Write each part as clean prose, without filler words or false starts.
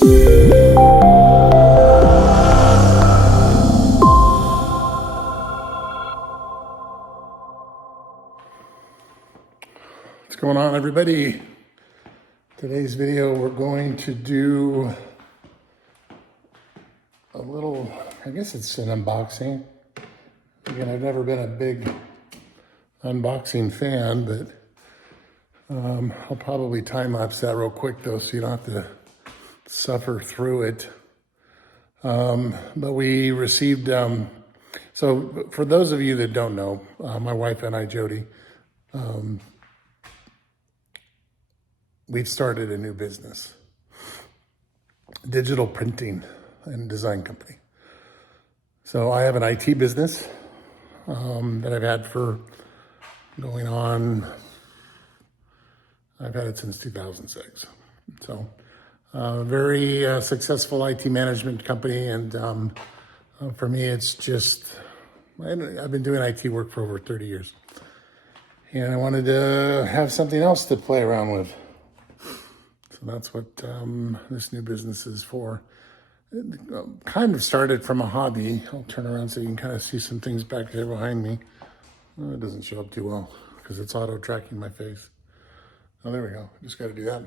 What's going on, everybody? Today's video, we're going to do a little, I guess it's an unboxing. Again, I've never been a big unboxing fan, but I'll probably time-lapse that real quick though, so you don't have to suffer through it. But we received, so for those of you that don't know, my wife and I, Jody, we've started a new business, digital printing and design company. So I have an IT business that I've had for going on, I've had it since 2006. So very successful IT management company. And for me, it's just, I've been doing IT work for over 30 years. And I wanted to have something else to play around with. So that's what this new business is for. It kind of started from a hobby. I'll turn around so you can kind of see some things back there behind me. Oh, it doesn't show up too well because it's auto tracking my face. Oh, there we go. Just got to do that.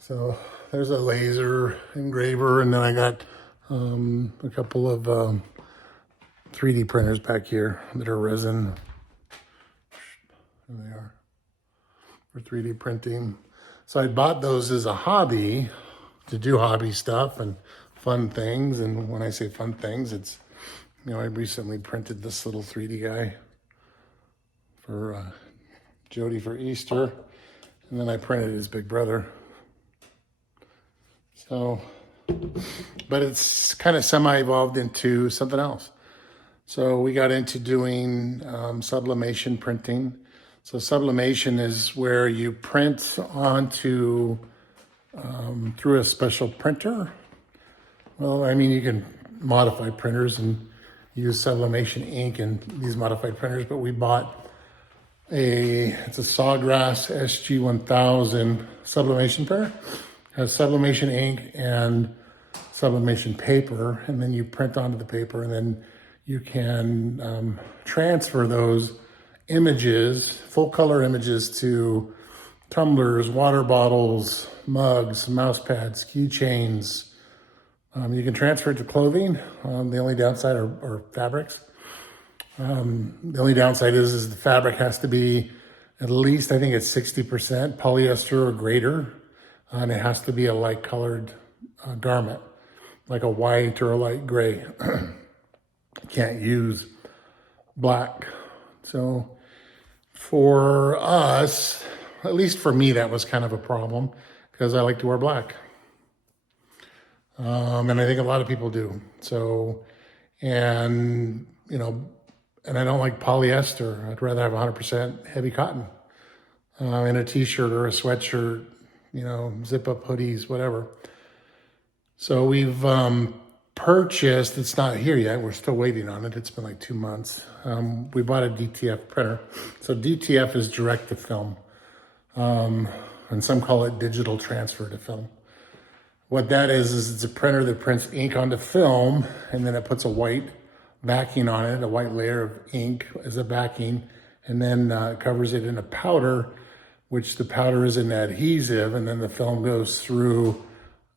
So there's a laser engraver, and then I got a couple of 3D printers back here that are resin. There they are for 3D printing. So I bought those as a hobby to do hobby stuff and fun things. And when I say fun things, it's, you know, I recently printed this little 3D guy for Jody for Easter. And then I printed his big brother. So, but it's kind of semi-evolved into something else. So we got into doing sublimation printing. So sublimation is where you print onto, through a special printer. Well, I mean, you can modify printers and use sublimation ink in these modified printers, but we bought it's a Sawgrass SG1000 sublimation printer. It has sublimation ink and sublimation paper, and then you print onto the paper, and then you can transfer those images, full color images, to tumblers, water bottles, mugs, mouse pads, keychains. You can transfer it to clothing. The only downside are fabrics. The only downside is the fabric has to be at least, I think it's 60% polyester or greater, and it has to be a light colored garment, like a white or a light gray. Can't use black. So for us, at least for me, that was kind of a problem because I like to wear black. And I think a lot of people do. So, and, you know, and I don't like polyester. I'd rather have 100% heavy cotton in a t-shirt or a sweatshirt, you know, zip up hoodies, whatever. So we've purchased, it's not here yet, we're still waiting on it, it's been like 2 months. We bought a DTF printer. So DTF is direct to film, and some call it digital transfer to film. What that is it's a printer that prints ink onto film, and then it puts a white backing on it, a white layer of ink as a backing, and then covers it in a powder, which the powder is an adhesive, and then the film goes through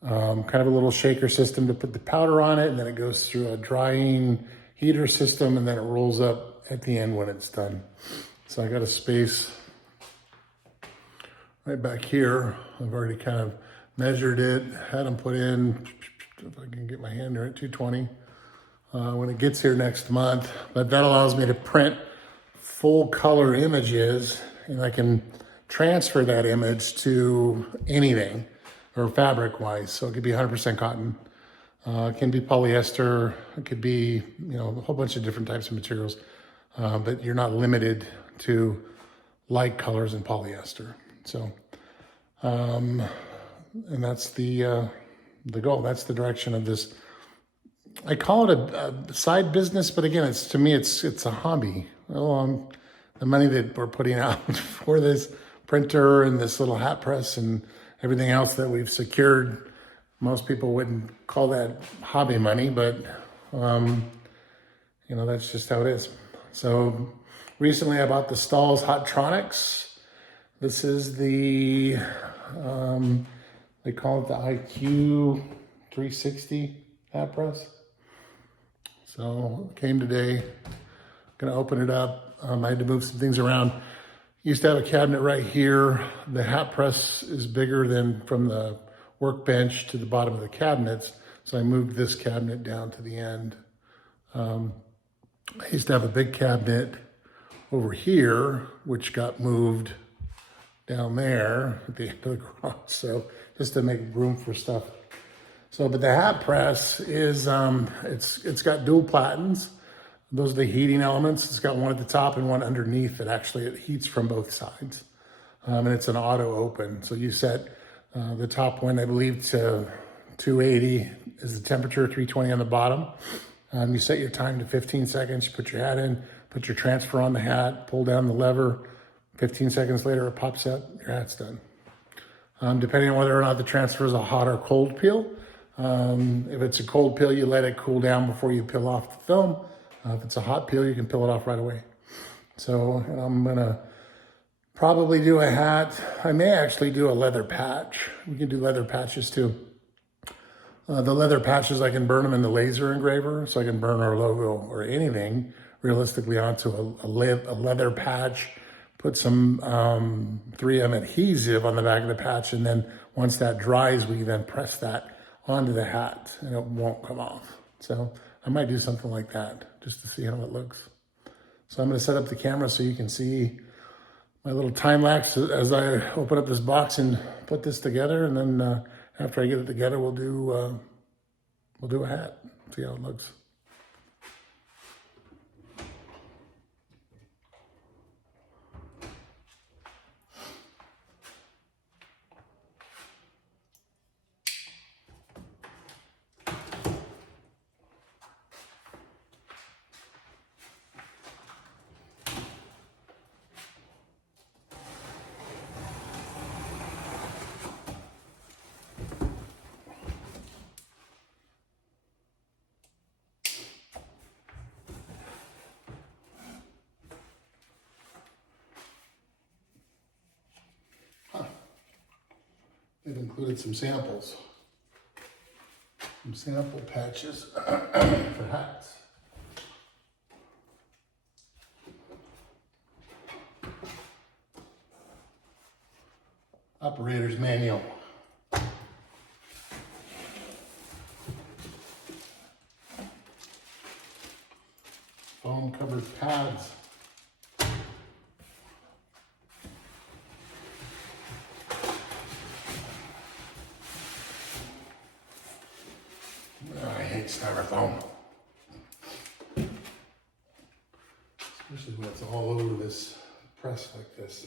kind of a little shaker system to put the powder on it, and then it goes through a drying heater system, and then it rolls up at the end when it's done. So I got a space right back here. I've already kind of measured it, had them put in, if I can get my hand there, at 220 when it gets here next month. But that allows me to print full color images, and I can transfer that image to anything, or fabric wise. So it could be 100% cotton. It can be polyester. It could be, you know, a whole bunch of different types of materials. But you're not limited to light colors and polyester. So, and that's the goal. That's the direction of this. I call it a side business, but again, to me, it's a hobby. The money that we're putting out for this printer and this little hat press and everything else that we've secured. Most people wouldn't call that hobby money, but you know, that's just how it is. So recently I bought the Stahl's Hotronix. This is the, they call it the IQ 360 hat press. So came today, gonna open it up. I had to move some things around. Used to have a cabinet right here. The hat press is bigger than from the workbench to the bottom of the cabinets. So I moved this cabinet down to the end. I used to have a big cabinet over here, which got moved down there at the end of the garage. So just to make room for stuff. So, but the hat press is, it's got dual platens. Those are the heating elements. It's got one at the top and one underneath that actually it heats from both sides. And it's an auto open. So you set the top one, I believe, to 280 is the temperature, 320 on the bottom. You set your time to 15 seconds, you put your hat in, put your transfer on the hat, pull down the lever. 15 seconds later, it pops up, your hat's done. Depending on whether or not the transfer is a hot or cold peel. If it's a cold peel, you let it cool down before you peel off the film. If it's a hot peel, you can peel it off right away. So I'm gonna probably do a hat. I may actually do a leather patch. We can do leather patches too. The leather patches, I can burn them in the laser engraver, so I can burn our logo or anything realistically onto a leather patch, put some 3M adhesive on the back of the patch, and then once that dries, we then press that onto the hat and it won't come off. So I might do something like that just to see how it looks. So I'm gonna set up the camera so you can see my little time lapse as I open up this box and put this together, and then after I get it together, we'll do a hat, see how it looks. They've included some samples, some sample patches for hats. Operator's manual. Foam covered pads. I hate styrofoam. Especially when it's all over this press like this.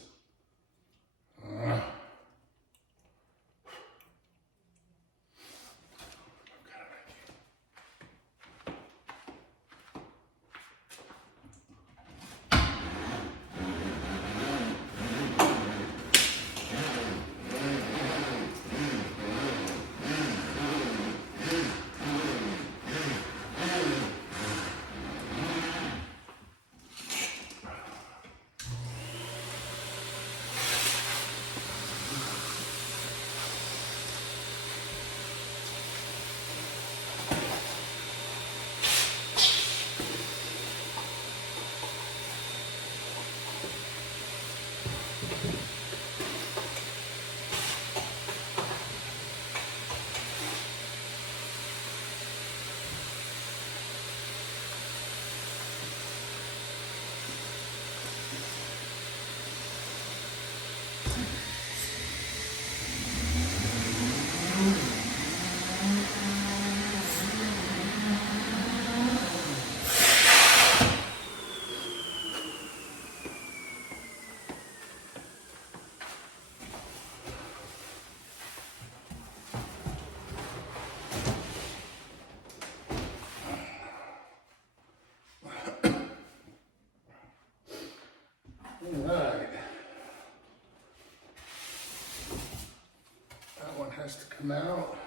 has to come out.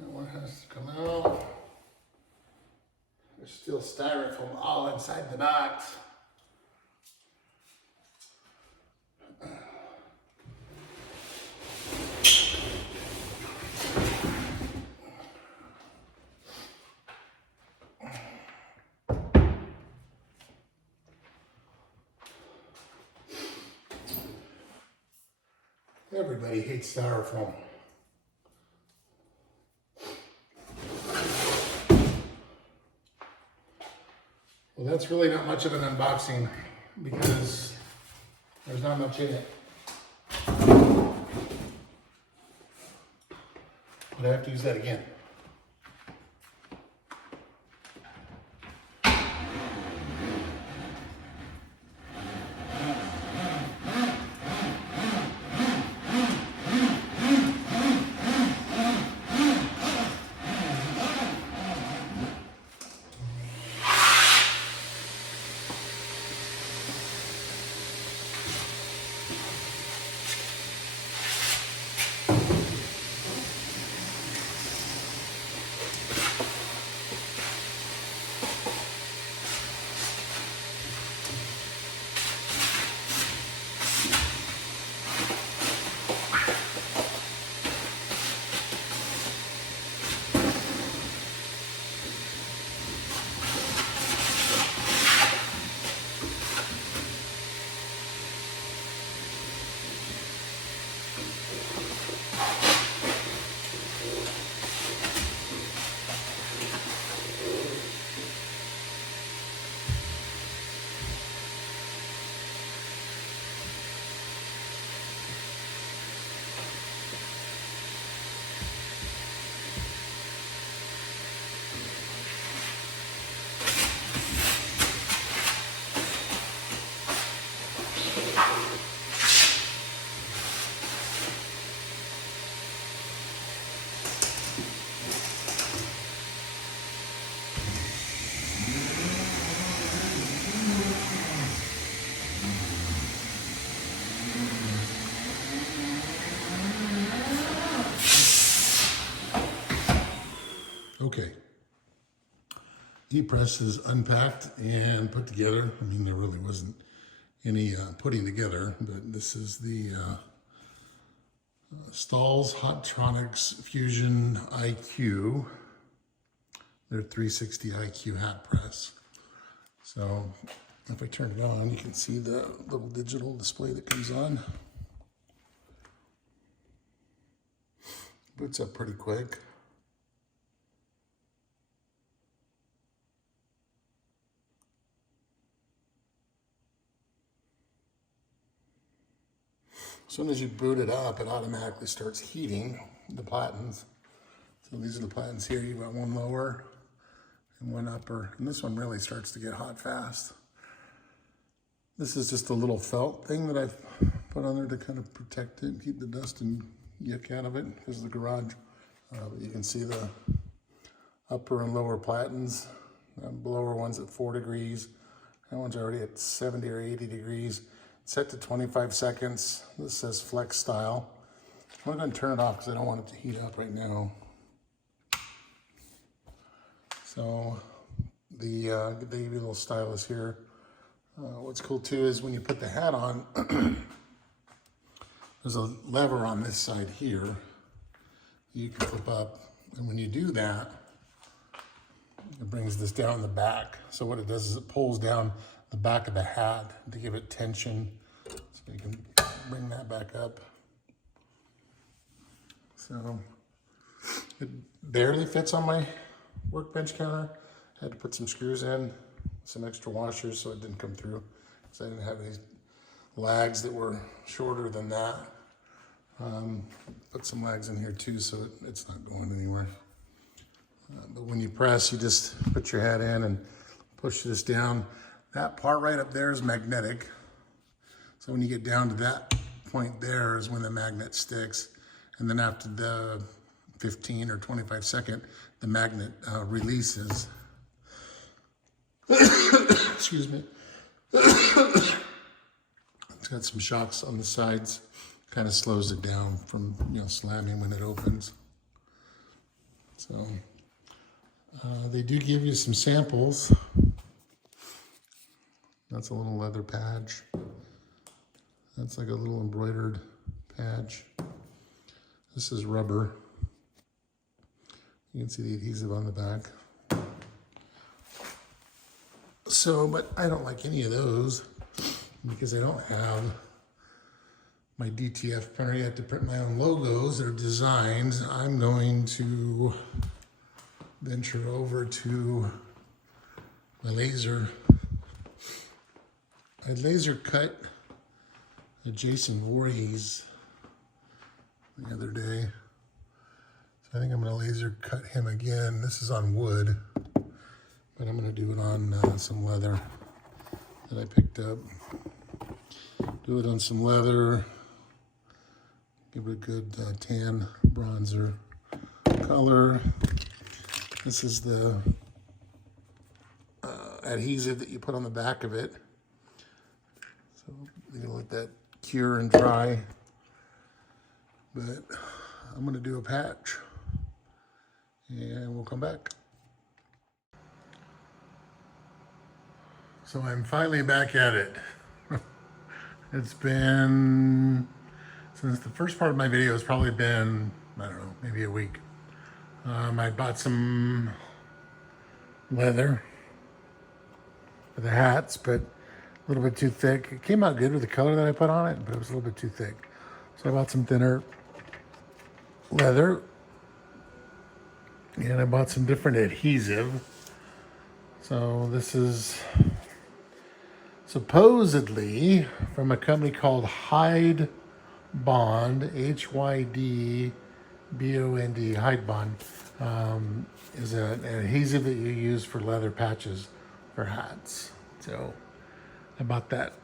That one has to come out. There's still styrofoam all inside the box. Everybody hates styrofoam. Well, that's really not much of an unboxing because there's not much in it. But I have to use that again. Okay, E-Press is unpacked and put together. I mean, there really wasn't any putting together, but this is the Stahl's Hotronix Fusion IQ. Their 360 IQ hat press. So if I turn it on, you can see the little digital display that comes on. Boots up pretty quick. As soon as you boot it up, it automatically starts heating the platens. So these are the platens here. You've got one lower and one upper. And this one really starts to get hot fast. This is just a little felt thing that I've put on there to kind of protect it, keep the dust and yuck out of it because of the garage. But you can see the upper and lower platens. The lower one's at 4 degrees. That one's already at 70 or 80 degrees. Set to 25 seconds. This says flex style. I'm going to turn it off because I don't want it to heat up right now. So the little stylus here. What's cool too is when you put the hat on, there's a lever on this side here you can flip up, and when you do that, it brings this down the back. So what it does is it pulls down the back of the hat to give it tension. So you can bring that back up. So it barely fits on my workbench counter. I had to put some screws in, some extra washers so it didn't come through, because I didn't have any lags that were shorter than that. Put some lags in here too so it's not going anywhere. But when you press, you just put your hat in and push this down. That part right up there is magnetic. So when you get down to that point there is when the magnet sticks. And then after the 15 or 25 second, the magnet releases. Excuse me. It's got some shocks on the sides kind of slows it down from, you know, slamming when it opens. So they do give you some samples. That's a little leather patch. That's like a little embroidered patch. This is rubber. You can see the adhesive on the back. So, but I don't like any of those because I don't have my DTF printer yet to print my own logos or designs. I'm going to venture over to my laser. I laser cut a Jason Voorhees the other day. So I think I'm going to laser cut him again. This is on wood, but I'm going to do it on some leather that I picked up. Do it on some leather. Give it a good tan bronzer color. This is the adhesive that you put on the back of it. So you're gonna let that cure and dry. But I'm gonna do a patch and we'll come back. So I'm finally back at it. It's been, since the first part of my video has probably been, I don't know, maybe a week. I bought some leather for the hats, but a little bit too thick. It came out good with the color that I put on it, but it was a little bit too thick. So I bought some thinner leather, and I bought some different adhesive. So this is supposedly from a company called Hide Bond, Hydbond, Hide Bond, is an adhesive that you use for leather patches for hats. So I bought that.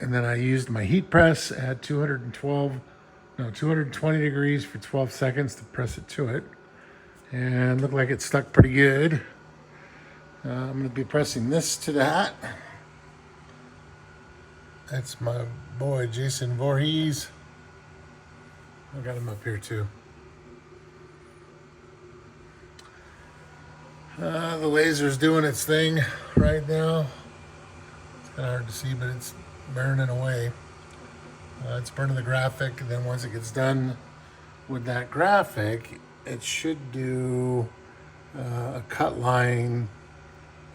And then I used my heat press at 220 degrees for 12 seconds to press it to it. And looked like it stuck pretty good. I'm going to be pressing this to the hat. That's my boy, Jason Voorhees. I got him up here too. The laser's doing its thing right now. It's kind of hard to see, but it's burning away. It's burning the graphic, and then once it gets done with that graphic, it should do a cut line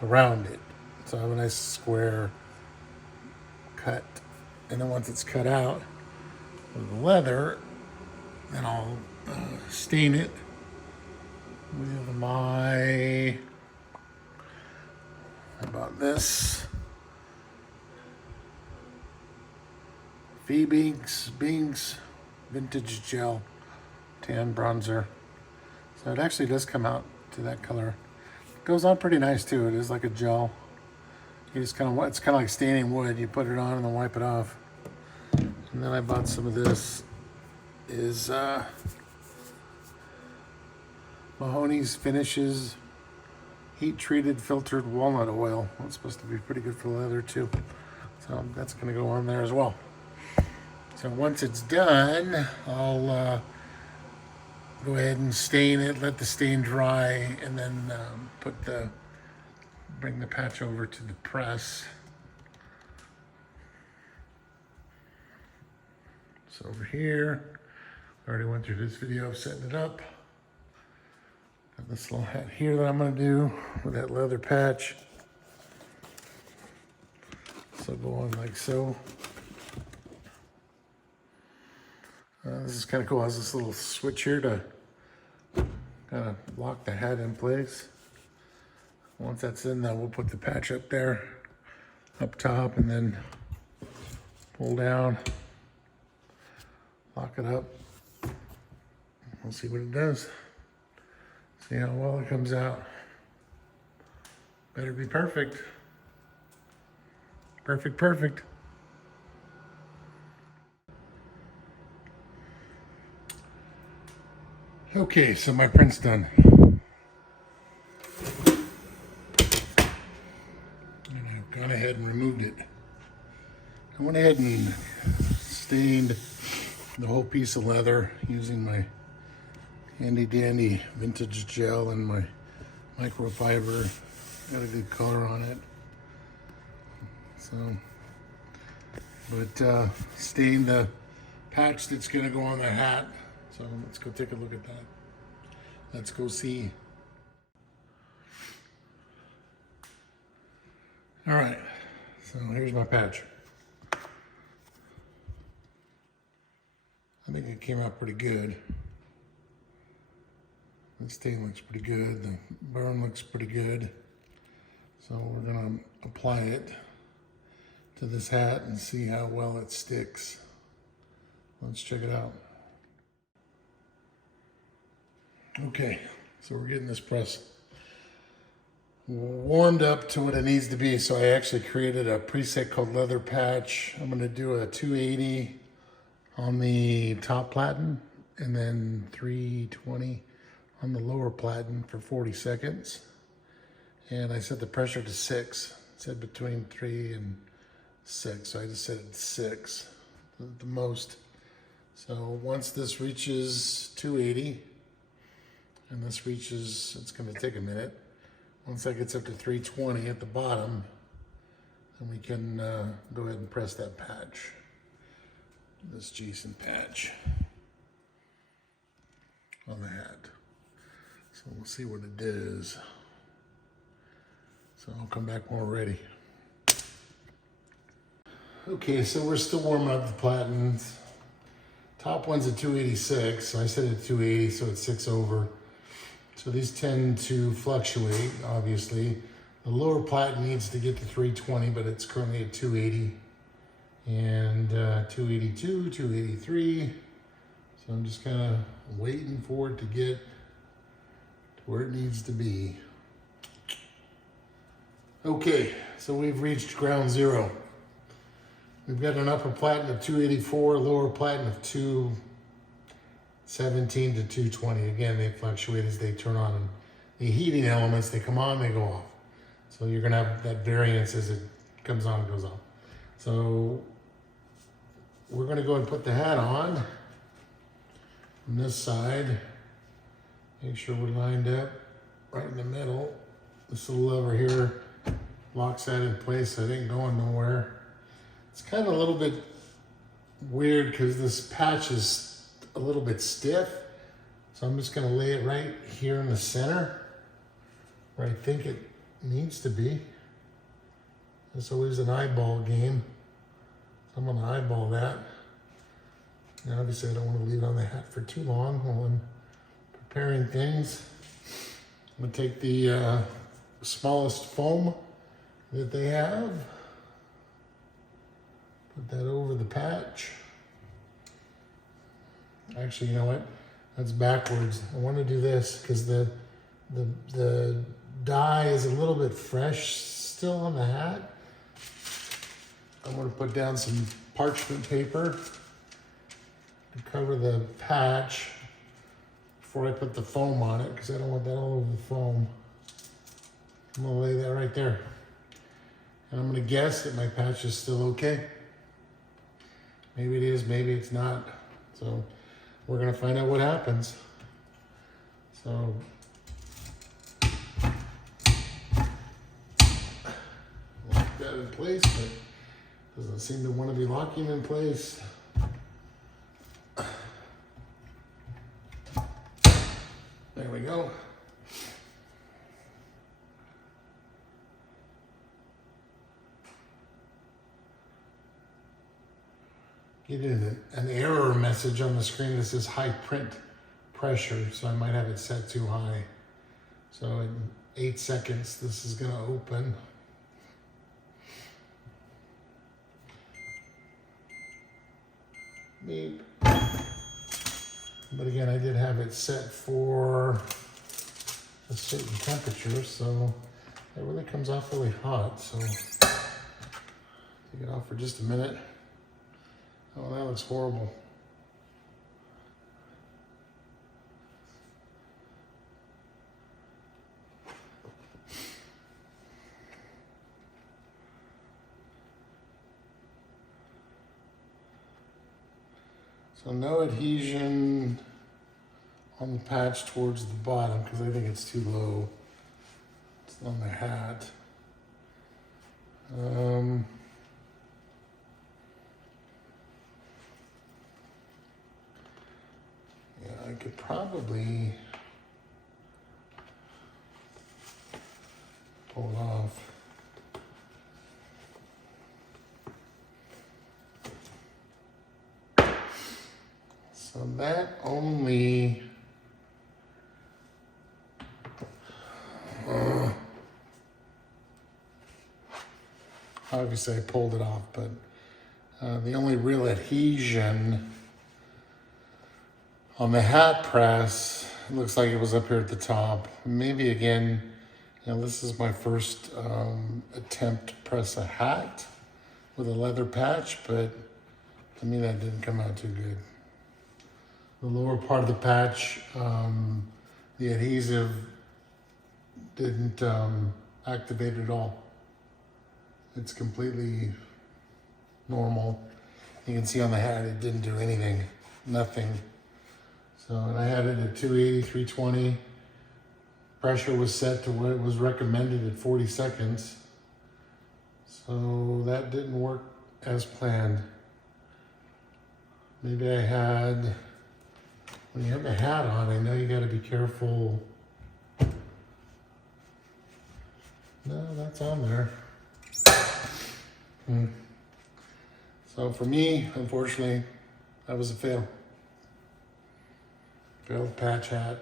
around it. So I have a nice square cut. And then once it's cut out with the leather, then I'll stain it with I bought this Binks Vintage Gel Tan Bronzer. So it actually does come out to that color. It goes on pretty nice too. It is like a gel. You just kind of, it's kind of like staining wood. You put it on and then wipe it off. And then I bought some of this. Is Mahoney's Finishes Heat Treated Filtered Walnut Oil. That's supposed to be pretty good for leather too. So that's going to go on there as well. So once it's done, I'll go ahead and stain it, let the stain dry, and then bring the patch over to the press. So over here, I already went through this video of setting it up. Got this little hat here that I'm gonna do with that leather patch. So go on like so. This is kind of cool. It has this little switch here to kind of lock the hat in place. Once that's in, then we'll put the patch up there, up top, and then pull down, lock it up. We'll see what it does. See how well it comes out. Better be perfect. Perfect, perfect. Okay, so my print's done. And I've gone ahead and removed it. I went ahead and stained the whole piece of leather using my handy dandy vintage gel and my microfiber. Got a good color on it. So, but stained the patch that's gonna go on the hat. So let's go take a look at that. Let's go see. All right, so here's my patch. I think it came out pretty good. The stain looks pretty good. The burn looks pretty good. So we're gonna apply it to this hat and see how well it sticks. Let's check it out. Okay, so we're getting this press warmed up to what it needs to be. So I actually created a preset called leather patch. I'm gonna do a 280 on the top platen and then 320 on the lower platen for 40 seconds. And I set the pressure to 6. It said between 3 and 6, so I just set it to 6, the most. So once this reaches 280, and this reaches, it's gonna take a minute. Once that gets up to 320 at the bottom, then we can go ahead and press that patch. This Jason patch on the hat. So we'll see what it does. So I'll come back when we're ready. Okay, so we're still warming up the platens. Top one's at 286, so I set it at 280, so it's 6 over. So these tend to fluctuate, obviously. The lower platen needs to get to 320, but it's currently at 280. And 282, 283. So I'm just kind of waiting for it to get to where it needs to be. Okay, so we've reached ground zero. We've got an upper platen of 284, lower platen of 217 to 220. Again, they fluctuate as they turn on. And the heating elements, they come on, they go off. So you're gonna have that variance as it comes on and goes off. So we're gonna go and put the hat on from this side. Make sure we're lined up right in the middle. This little lever here locks that in place so it ain't going nowhere. It's kind of a little bit weird because this patch is a little bit stiff. So I'm just gonna lay it right here in the center where I think it needs to be. It's always an eyeball game. I'm gonna eyeball that. And obviously I don't want to leave it on the hat for too long while I'm preparing things. I'm gonna take the smallest foam that they have. Put that over the patch. Actually, you know what? That's backwards. I want to do this because the dye is a little bit fresh still on the hat. I'm going to put down some parchment paper to cover the patch before I put the foam on it because I don't want that all over the foam. I'm going to lay that right there. And I'm going to guess that my patch is still okay. Maybe it is, maybe it's not. So we're going to find out what happens. So lock that in place, but doesn't seem to want to be locking in place. There we go. Getting an error message on the screen that says high print pressure, so I might have it set too high. So in 8 seconds, this is going to open. Beep. But again, I did have it set for a certain temperature, so it really comes off really hot. So take it off for just a minute. Oh, that looks horrible. So no adhesion on the patch towards the bottom because I think it's too low. It's on the hat. Yeah, I could probably pull it off. So that only obviously I pulled it off, but the only real adhesion on the hat press, it looks like it was up here at the top. Maybe again, you know, this is my first attempt to press a hat with a leather patch, but to me that didn't come out too good. The lower part of the patch, the adhesive didn't activate at all. It's completely normal. You can see on the hat it didn't do anything, nothing. So, and I had it at 280, 320. Pressure was set to what it was recommended at 40 seconds. So that didn't work as planned. Maybe I had, when you have a hat on, I know you got to be careful. No, that's on there. So for me, unfortunately, that was a fail. Failed patch hat.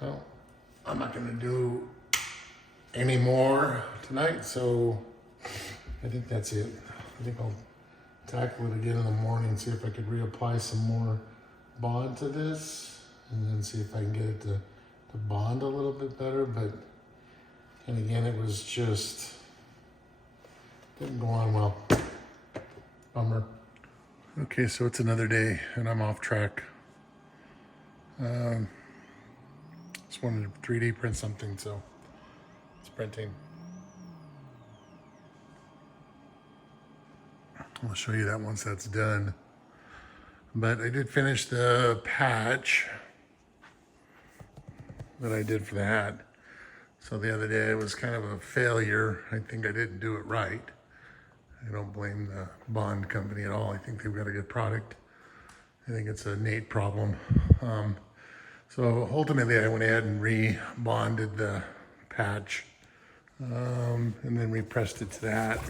Well, I'm not going to do any more tonight, so I think that's it. I think I'll tackle it again in the morning, see if I could reapply some more bond to this, and then see if I can get it to bond a little bit better. But, and again, it was just, didn't go on well. Bummer. Okay, so it's another day, and I'm off track. Just wanted to 3D print something, so it's printing. I'll show you that once that's done. But I did finish the patch that I did for the hat. So the other day it was kind of a failure. I think I didn't do it right. I don't blame the bond company at all. I think they've got a good product. I think it's a Nate problem. So ultimately I went ahead and re-bonded the patch and then repressed it to the hat.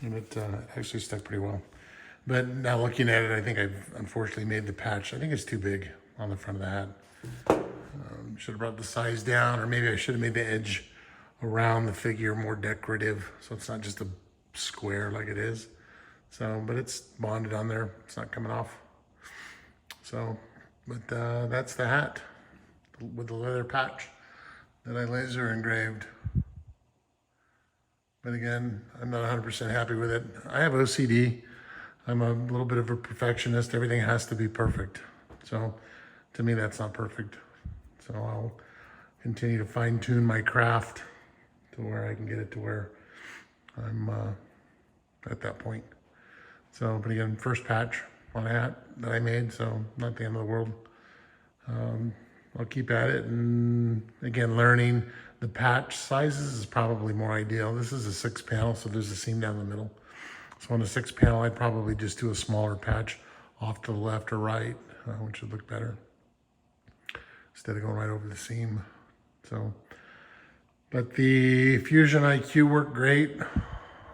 And it actually stuck pretty well. But now looking at it, I think I've unfortunately made the patch, I think it's too big on the front of the hat. Should have brought the size down, or maybe I should have made the edge around the figure more decorative, so it's not just a square like it is. So, but it's bonded on there, it's not coming off. So, but that's the hat with the leather patch that I laser engraved. But again, I'm not 100% happy with it. I have OCD. I'm a little bit of a perfectionist. Everything has to be perfect. So to me, that's not perfect. So I'll continue to fine tune my craft to where I can get it to where I'm at that point. So, but again, first patch on a hat that I made, so not the end of the world. I'll keep at it, and again, learning the patch sizes is probably more ideal. This is a 6 panel, so there's a seam down the middle. So on the 6 panel, I'd probably just do a smaller patch off to the left or right, which would look better, instead of going right over the seam. So, but the Fusion IQ worked great.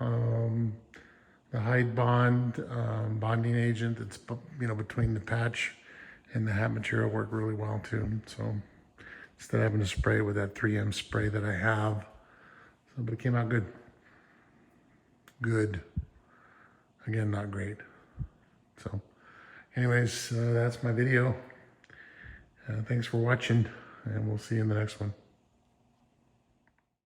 The hide bond, bonding agent that's, you know, between the patch and the hat material worked really well too. So instead of having to spray with that 3M spray that I have, so, but it came out good. Good. Again, not great. So anyways, that's my video. Thanks for watching, and we'll see you in the next one.